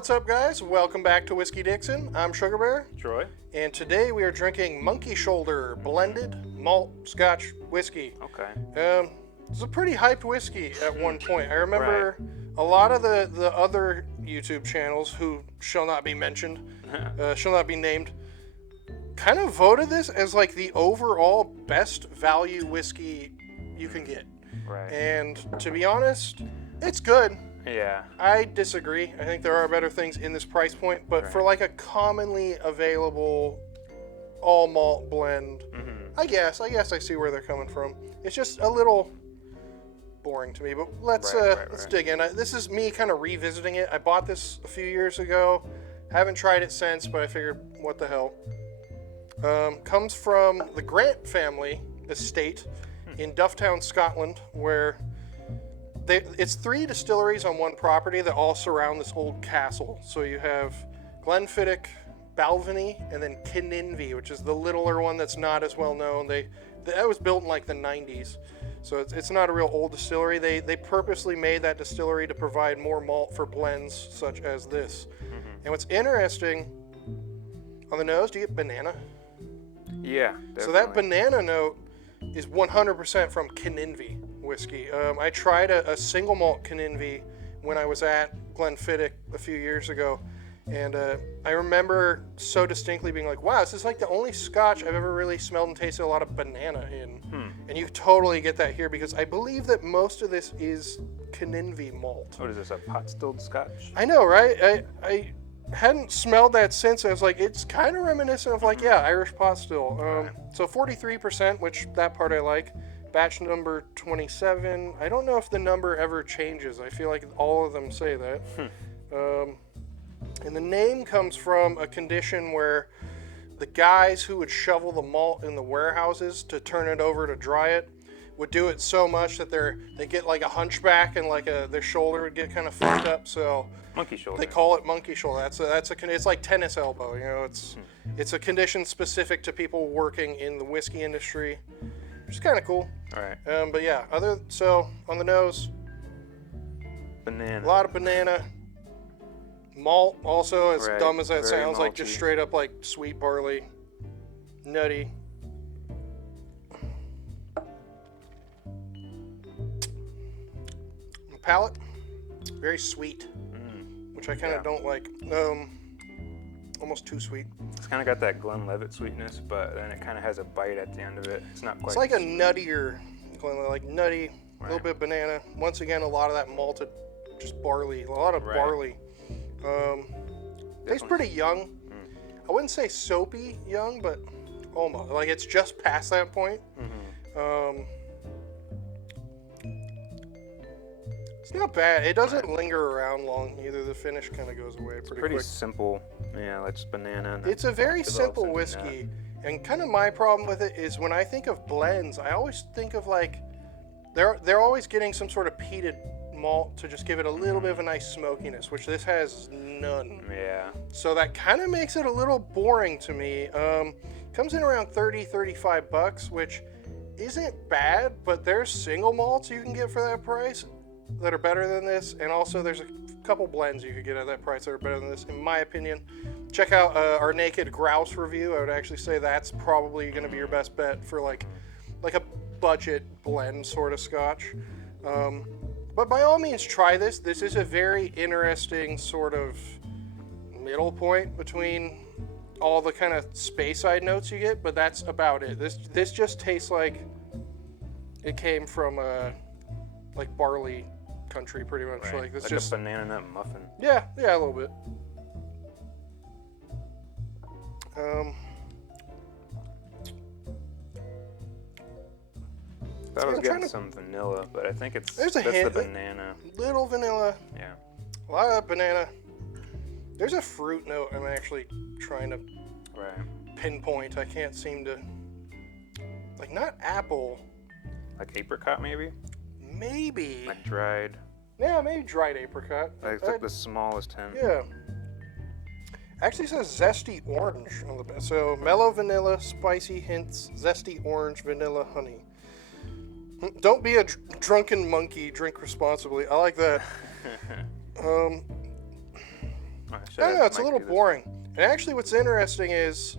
what's up, guys? Welcome back to Whiskey Dixon. I'm Sugarbear. Troy. And today we are drinking Monkey Shoulder blended malt Scotch whiskey. Okay. It's a pretty hyped whiskey at one point. I remember a lot of the other YouTube channels who shall not be mentioned, shall not be named, kind of voted this as like the overall best value whiskey you can get. Right. And to be honest, it's good. Yeah. I disagree. I think there are better things in this price point, but for like a commonly available all malt blend, I guess I see where they're coming from. It's just a little boring to me, but let's dig in. This is me kind of revisiting it. I bought this a few years ago. Haven't tried it since, but I figured, what the hell. Comes from the Grant family estate in Dufftown, Scotland, where it's 3 distilleries on one property that all surround this old castle. So you have Glenfiddich, Balvenie, and then Kininvie, which is the littler one that's not as well known. That was built in like the 90s. So it's not a real old distillery. They purposely made that distillery to provide more malt for blends such as this. And what's interesting, on the nose, do you get banana? Yeah, definitely. So that banana note is 100% from Kininvie whiskey. I tried a single malt Kininvie when I was at Glenfiddich a few years ago, and I remember so distinctly being like, wow, this is like the only Scotch I've ever really smelled and tasted a lot of banana in. And you totally get that here, because I believe that most of this is Kininvie malt. What is this, a pot-stilled Scotch? I know, right? I hadn't smelled that since. I was like, it's kind of reminiscent of like, Irish pot still. So 43%, which that part I like. Batch number 27. I don't know if the number ever changes. I feel like all of them say that. And the name comes from a condition where the guys who would shovel the malt in the warehouses to turn it over to dry it would do it so much that they get like a hunchback and like their shoulder would get kind of fucked up. So Monkey shoulder. They call it monkey shoulder. It's like tennis elbow. You know, it's a condition specific to people working in the whiskey industry, which is kind of cool. All right. But yeah, so on the nose, banana. A lot of banana. Malt, also, as dumb as that sounds, malty. like just straight up like sweet barley, nutty. The palate, very sweet, which I kind of don't like. Almost too sweet. It's kind of got that Glenlivet sweetness, but then it kind of has a bite at the end of it. It's not quite. It's like a sweet. nuttier, like nutty, a little bit of banana. Once again, a lot of that malted, just barley, a lot of barley. Tastes pretty young. I wouldn't say soapy young, but almost. Like it's just past that point. It's not bad. It doesn't linger around long either. The finish kind of goes away pretty quick. Simple. Yeah, it's banana. It's a very simple whiskey. And kind of my problem with it is when I think of blends, I always think of like, they're always getting some sort of peated malt to just give it a little bit of a nice smokiness, which this has none. Yeah. So that kind of makes it a little boring to me. Comes in around $30-$35, which isn't bad, but there's single malts you can get for that price that are better than this, and also there's a couple blends you could get at that price that are better than this, in my opinion. Check out our Naked Grouse review. I would actually say that's probably going to be your best bet for like a budget blend sort of Scotch. But by all means, try this. This is a very interesting sort of middle point between all the kind of Speyside notes you get, but that's about it. This just tastes like it came from like barley country, pretty much. Right. Like this, like just a banana nut muffin. Yeah, a little bit. I was getting some vanilla, but I think that's hint, the banana. Little vanilla. Yeah. A lot of banana. There's a fruit note I'm actually trying to pinpoint. I can't seem to. Like, not apple. Like apricot, maybe? Maybe. Like dried. Yeah, maybe dried apricot. Like, it's like the smallest hint. Yeah. Actually says zesty orange on the back. So mellow vanilla, spicy hints, zesty orange, vanilla, honey. Don't be a drunken monkey, drink responsibly. I like that. I don't know, it's a little boring. And actually what's interesting is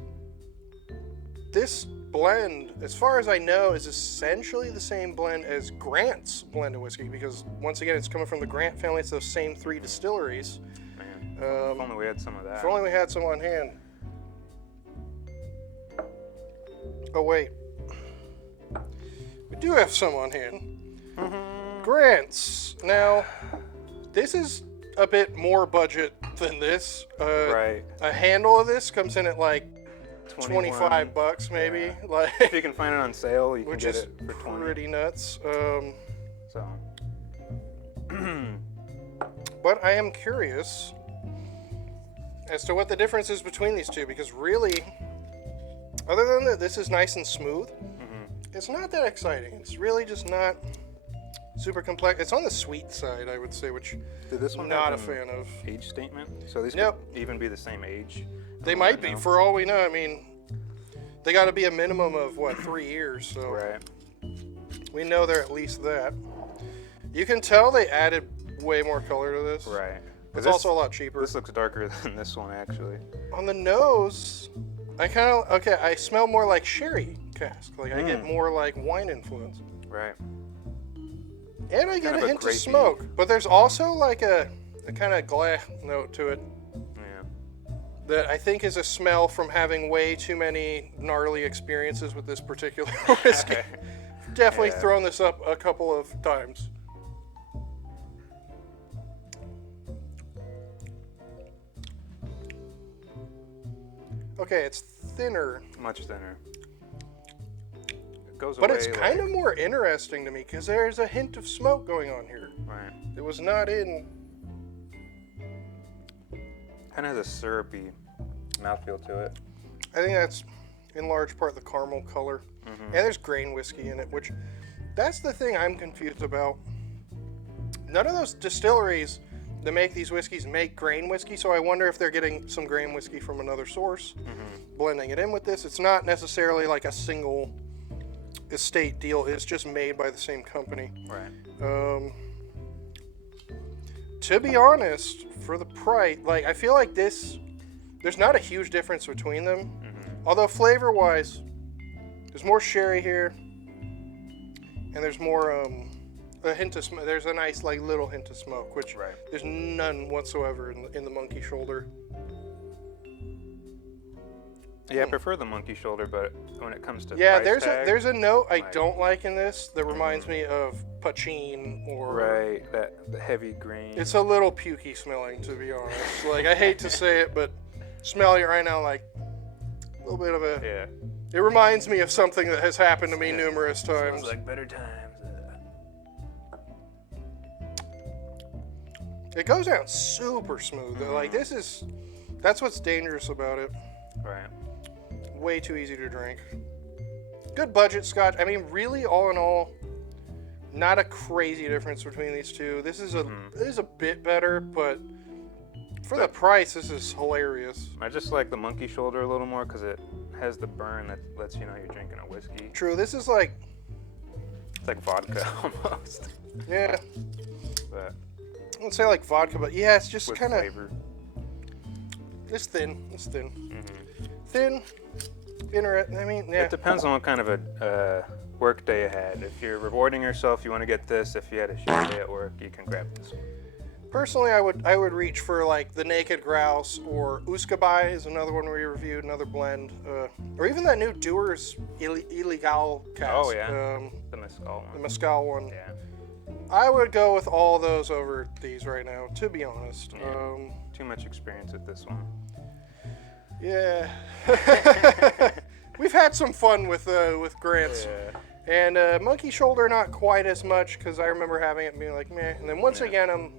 this blend, as far as I know, is essentially the same blend as Grant's blended whiskey, because once again, it's coming from the Grant family. It's those same 3 distilleries. Man, if only we had some of that. If only we had some on hand. Oh, wait. We do have some on hand. Grant's. Now, this is a bit more budget than this. Right. A handle of this comes in at like $25 maybe. Yeah. Like, if you can find it on sale, you can get it for 20. Pretty nuts. So. But I am curious as to what the difference is between these two, because really, other than that this is nice and smooth, it's not that exciting. It's really just not super complex. It's on the sweet side, I would say, which Did this one not a have fan of. Age statement? So these Nope. could even be the same age. They might be, for all we know. I mean, they got to be a minimum of, what, 3 years, so Right. we know they're at least that. You can tell they added way more color to this. Right. It's also a lot cheaper. This looks darker than this one, actually. On the nose, I smell more like sherry cask. Like, I get more like wine influence. Right. And I get Kind a of a hint of grapey. smoke, but there's also like a kind of glass note to it Yeah. that I think is a smell from having way too many gnarly experiences with this particular whiskey. Definitely Yeah. thrown this up a couple of times. Okay, it's thinner, Much thinner. It goes but away. it's kind of more interesting to me because there's a hint of smoke going on here. Right. It was not in. Kind of has a syrupy mouthfeel to it. I think that's in large part the caramel color. And there's grain whiskey in it, which that's the thing I'm confused about. None of those distilleries that make these whiskeys make grain whiskey, so I wonder if they're getting some grain whiskey from another source, blending it in with this. It's not necessarily like a single estate deal. It's just made by the same company. Right. To be honest, for the price, like, I feel like there's not a huge difference between them. Although flavor-wise, there's more sherry here, and there's more a hint of smoke. There's a nice like little hint of smoke, which there's none whatsoever in the monkey shoulder. Yeah, I prefer the monkey shoulder, but when it comes to price tag, there's a note I don't like in this that reminds me of Pachin or the heavy grain. It's a little pukey smelling, to be honest. Like, I hate to say it, but smelling it right now, like a little bit of a. Yeah. It reminds me of something that has happened to me numerous times. Smells like better times. It goes down super smooth. Like, that's what's dangerous about it. Right. Way too easy to drink. Good budget Scotch. I mean, really, all in all, not a crazy difference between these two. This is a bit better, but for the price, this is hilarious. I just like the monkey shoulder a little more because it has the burn that lets you know you're drinking a whiskey. True. This is like. It's like vodka almost. Yeah. But I wouldn't say like vodka, but yeah, it's just kind of. flavor. It's thin. It's thin. Thin. I mean, yeah. It depends on what kind of a work day you had. If you're rewarding yourself, you want to get this. If you had a shitty day at work, you can grab this. Personally, I would reach for like the Naked Grouse, or Uskabai is another one we reviewed, another blend, or even that new Dewar's Illegal cask. Oh yeah, the mezcal one. The mezcal one. Yeah. I would go with all those over these right now, to be honest. Yeah. Too much experience with this one. Yeah. We've had some fun with Grant's. Yeah. And Monkey Shoulder, not quite as much, because I remember having it and being like, meh. And then once again, I'm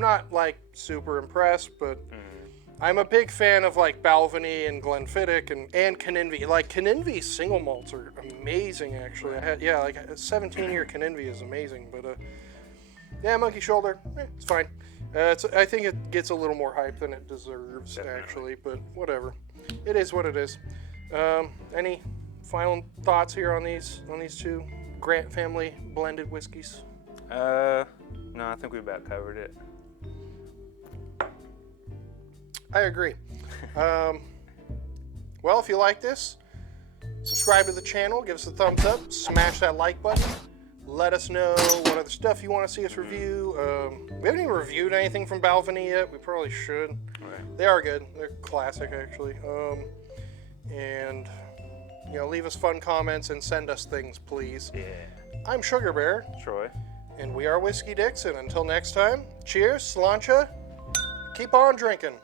not like super impressed, but I'm a big fan of like Balvenie and Glenfiddich and Kinninvie. Like, Kinninvie's single malts are amazing, actually. I had like a 17-year Kinninvie is amazing, but yeah, Monkey Shoulder, it's fine. I think it gets a little more hype than it deserves, actually, but whatever. It is what it is. Any final thoughts here on these two Grant family blended whiskeys? No, I think we about covered it. I agree. Well, if you like this, subscribe to the channel, give us a thumbs up, smash that like button. Let us know what other stuff you want to see us review. We haven't even reviewed anything from Balvenie yet. We probably should. Right. They are good. They're classic, actually. And, you know, leave us fun comments and send us things, please. Yeah. I'm Sugarbear. Troy. And we are Whiskey Dixon. Until next time, cheers, sláinte, keep on drinking.